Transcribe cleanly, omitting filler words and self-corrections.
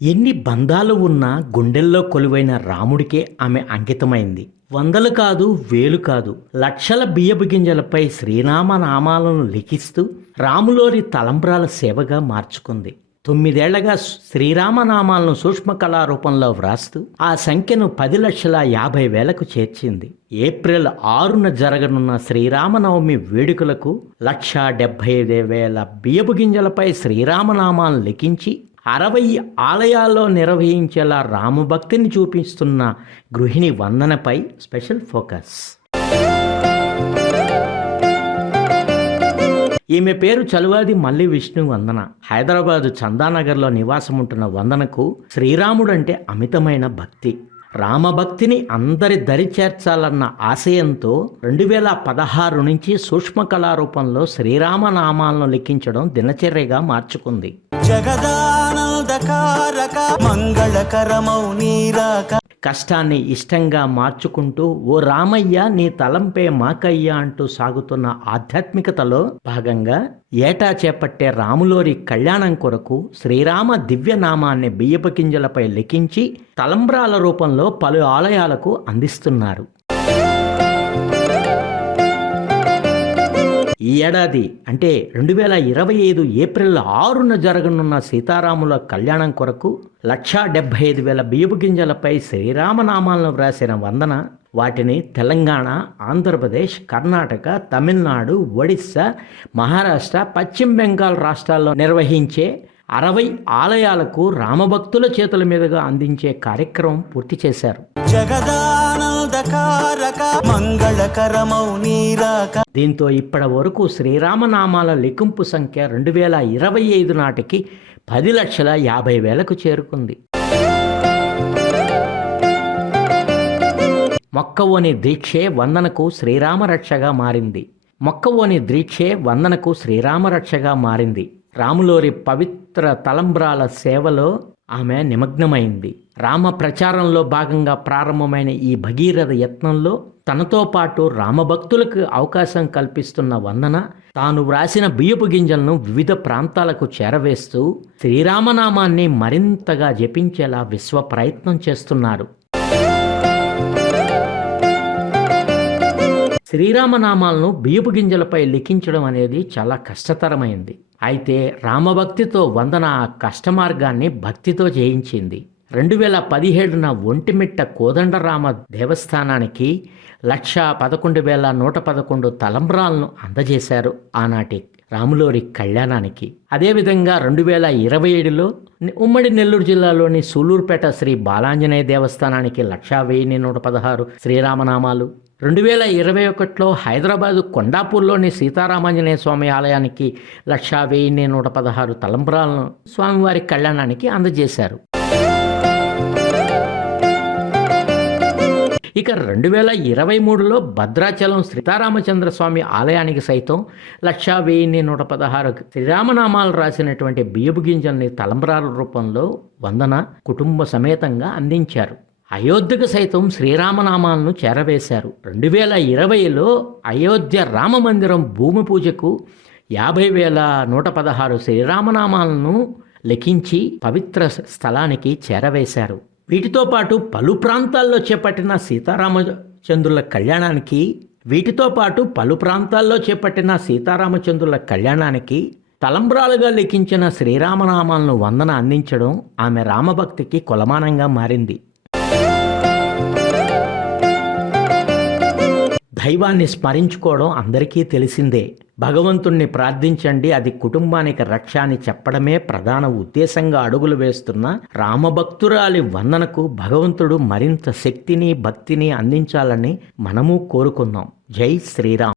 ఎన్ని బంధాలు ఉన్నా గుండెల్లో కొలువైన రాముడికే ఆమె అంకితమైంది. వందలు కాదు, వేలు కాదు, లక్షల బియ్యపు గింజలపై శ్రీరామ నామాలను లిఖిస్తూ రాములోరి తలంబ్రాల సేవగా మార్చుకుంది. 9 ఏళ్లగా శ్రీరామనామాలను సూక్ష్మ కళారూపంలో వ్రాస్తూ ఆ సంఖ్యను 10,50,000కు చేర్చింది. ఏప్రిల్ 6న జరగనున్న శ్రీరామనవమి వేడుకలకు 1,75,000 బియ్యపు గింజలపై శ్రీరామనామాలను లిఖించి 60 ఆలయాల్లో నిర్వహించేలా రామభక్తిని చూపిస్తున్న గృహిణి వందనపై స్పెషల్ ఫోకస్. ఈమె పేరు చలువాది మల్లి విష్ణు వందన. హైదరాబాదు చందానగర్లో నివాసం ఉంటున్న వందనకు శ్రీరాముడంటే అమితమైన భక్తి. రామభక్తిని అందరి దరి చేర్చాలన్న ఆశయంతో 2016 నుంచి సూక్ష్మ కళారూపంలో శ్రీరామనామాలను లిఖించడం దినచర్యగా మార్చుకుంది. జగదానందకారక మంగళకరమౌ నీరాక కష్టాన్ని ఇష్టంగా మార్చుకుంటూ ఓ రామయ్య నీ తలంపే మాకయ్య అంటూ సాగుతున్న ఆధ్యాత్మికతలో భాగంగా ఏటా చేపట్టే రాములోరి కళ్యాణం కొరకు శ్రీరామ దివ్యనామాన్ని బియ్యపు గింజలపై లిఖించి తలంబ్రాల రూపంలో పలు ఆలయాలకు అందిస్తున్నారు. ఈ ఏడాది అంటే 2025 ఏప్రిల్ 6న జరగనున్న సీతారాముల కళ్యాణం కొరకు 1,75,000 బియ్యపు గింజలపై శ్రీరామనామాలను వ్రాసిన వందన వాటిని తెలంగాణ, ఆంధ్రప్రదేశ్, కర్ణాటక, తమిళనాడు, ఒడిస్సా, మహారాష్ట్ర, పశ్చిమ బెంగాల్ రాష్ట్రాల్లో నిర్వహించే 60 ఆలయాలకు రామభక్తుల చేతుల మీదుగా అందించే కార్యక్రమం పూర్తి చేశారు. దీంతో ఇప్పటి వరకు శ్రీరామనామాల లిఖింపు సంఖ్య 2025 నాటికి 10,50,000కు చేరుకుంది. మొక్కవోని దీక్షే వందనకు శ్రీరామరక్షగా మారింది. మొక్కవోని దీక్షే వందనకు శ్రీరామరక్షగా మారింది. రాములోరి పవిత్ర తలంబ్రాల సేవలో ఆమె నిమగ్నమైంది. రామ ప్రచారంలో భాగంగా ప్రారంభమైన ఈ భగీరథ యత్నంలో తనతో పాటు రామభక్తులకు అవకాశం కల్పిస్తున్న వందన తాను వ్రాసిన బియ్యపు గింజలను వివిధ ప్రాంతాలకు చేరవేస్తూ శ్రీరామనామాన్ని మరింతగా జపించేలా విశ్వ ప్రయత్నం చేస్తున్నారు. శ్రీరామనామాలను బియ్యపు గింజలపై లిఖించడం అనేది చాలా కష్టతరమైంది. అయితే రామభక్తితో వందన ఆ కష్టమార్గాన్ని భక్తితో జయించింది. 2017న ఒంటిమిట్ట కోదండరామ దేవస్థానానికి 1,11,111 తలంబ్రాలను అందజేశారు ఆనాటి రాములోరి కళ్యాణానికి. అదేవిధంగా 2027లో ఉమ్మడి నెల్లూరు జిల్లాలోని సూలూరుపేట శ్రీ బాలాంజనేయ దేవస్థానానికి 1,10,116 శ్రీరామనామాలు, 2021లో హైదరాబాదు కొండాపూర్లోని సీతారామాంజనేయ స్వామి ఆలయానికి 1,10,116 తలంబ్రాలను స్వామివారి కళ్యాణానికి అందజేశారు. ఇక 2023లో భద్రాచలం సీతారామచంద్ర స్వామి ఆలయానికి సైతం 1,10,116 శ్రీరామనామాలు రాసినటువంటి బియ్యపు గింజల్ని తలంబ్రాల రూపంలో వందన కుటుంబ సమేతంగా అందించారు. అయోధ్యకు సైతం శ్రీరామనామాలను చేరవేశారు. 2020లో అయోధ్య రామమందిరం భూమి పూజకు 50,116 శ్రీరామనామాలను లిఖించి పవిత్ర స్థలానికి చేరవేశారు. వీటితో పాటు పలు ప్రాంతాల్లో చేపట్టిన సీతారామచంద్రుల కళ్యాణానికి తలంబ్రాలుగా లిఖించిన శ్రీరామనామాలను వందన అందించడం ఆమె రామభక్తికి కొలమానంగా మారింది. దైవాన్ని స్మరించుకోవడం అందరికీ తెలిసిందే. భగవంతుణ్ణి ప్రార్థించండి, అది కుటుంబానికి రక్ష అని చెప్పడమే ప్రధాన ఉద్దేశంగా అడుగులు వేస్తున్న రామభక్తురాలి వందనకు భగవంతుడు మరింత శక్తిని, భక్తిని అందించాలని మనము కోరుకుందాం. జై శ్రీరామ్.